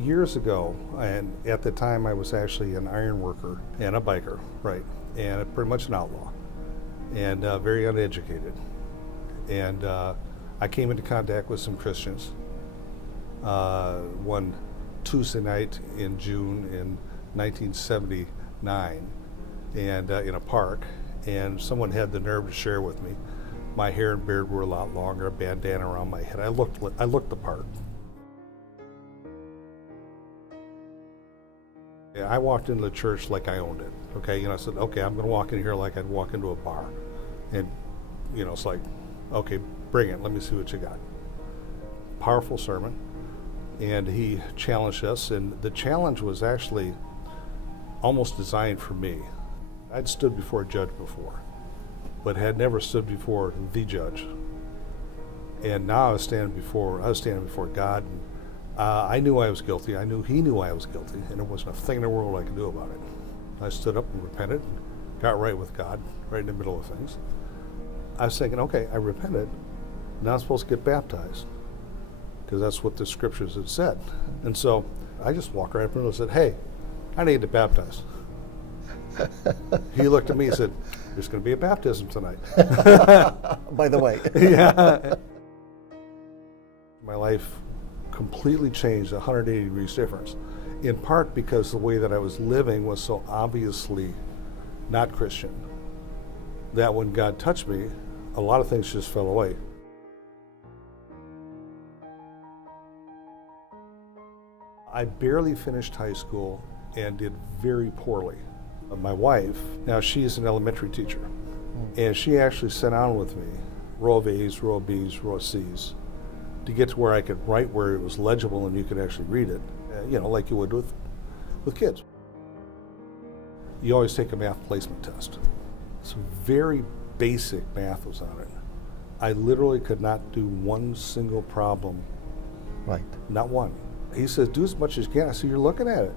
years ago, and at the time I was actually an iron worker and a biker, right, and pretty much an outlaw, and very uneducated. And I came into contact with some Christians one Tuesday night in June in 1979, and in a park, and someone had the nerve to share with me. My hair and beard were a lot longer, a bandana around my head. I looked the part. Yeah, I walked into the church like I owned it. Okay, I said, okay, I'm going to walk in here like I'd walk into a bar, and it's like, okay, bring it. Let me see what you got. Powerful sermon, and he challenged us, and the challenge was actually almost designed for me. I'd stood before a judge before, but had never stood before the judge. And now I was standing before God. And, I knew I was guilty. I knew he knew I was guilty, and there wasn't a thing in the world I could do about it. I stood up and repented, and got right with God, right in the middle of things. I was thinking, okay, I repented. Now I'm supposed to get baptized, because that's what the scriptures had said. And so I just walked right up and said, hey, I need to get baptized. He looked at me and said, there's going to be a baptism tonight. By the way. Yeah. My life completely changed, 180 degrees difference, in part because the way that I was living was so obviously not Christian, that when God touched me, a lot of things just fell away. I barely finished high school and did very poorly. My wife, now she's an elementary teacher, and she actually sat down with me, row of A's, row of B's, row of C's, to get to where I could write where it was legible and you could actually read it, like you would with kids. You always take a math placement test. Some very basic math was on it. I literally could not do one single problem. Right. Not one. He says, do as much as you can. I said, you're looking at it.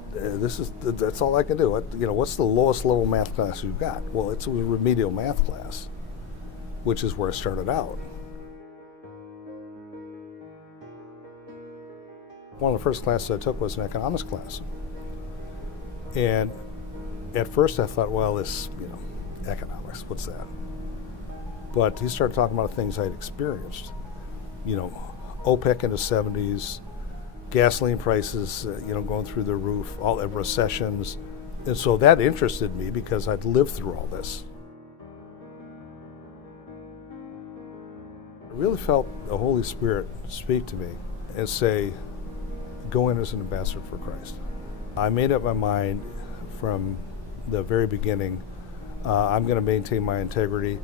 That's all I can do. What's the lowest level math class you've got? Well, it's a remedial math class, which is where I started out. One of the first classes I took was an economist class. And at first I thought, well, this, economics, what's that? But he started talking about things I'd experienced. OPEC in the 70s, gasoline prices, going through the roof, all the recessions. And so that interested me because I'd lived through all this. I really felt the Holy Spirit speak to me and say, go in as an ambassador for Christ. I made up my mind from the very beginning, I'm going to maintain my integrity.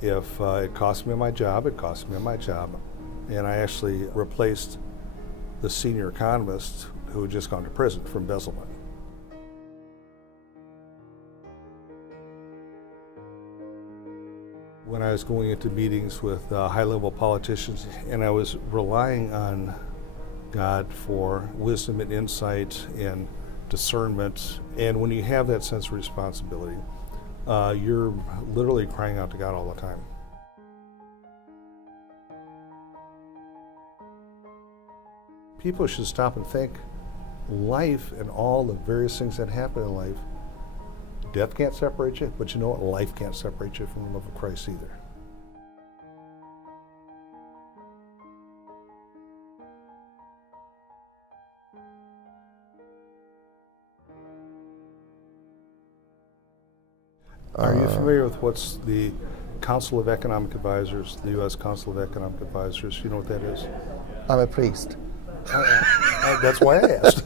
If it costs me my job, it costs me my job. And I actually replaced the senior economist who had just gone to prison for embezzlement. When I was going into meetings with high-level politicians, and I was relying on God for wisdom and insight and discernment, and when you have that sense of responsibility, you're literally crying out to God all the time. People should stop and think, life and all the various things that happen in life, death can't separate you, but you know what? Life can't separate you from the love of Christ either. Are you familiar with what's the Council of Economic Advisors, the U.S. Council of Economic Advisors? You know what that is? I'm a priest. That's why I asked.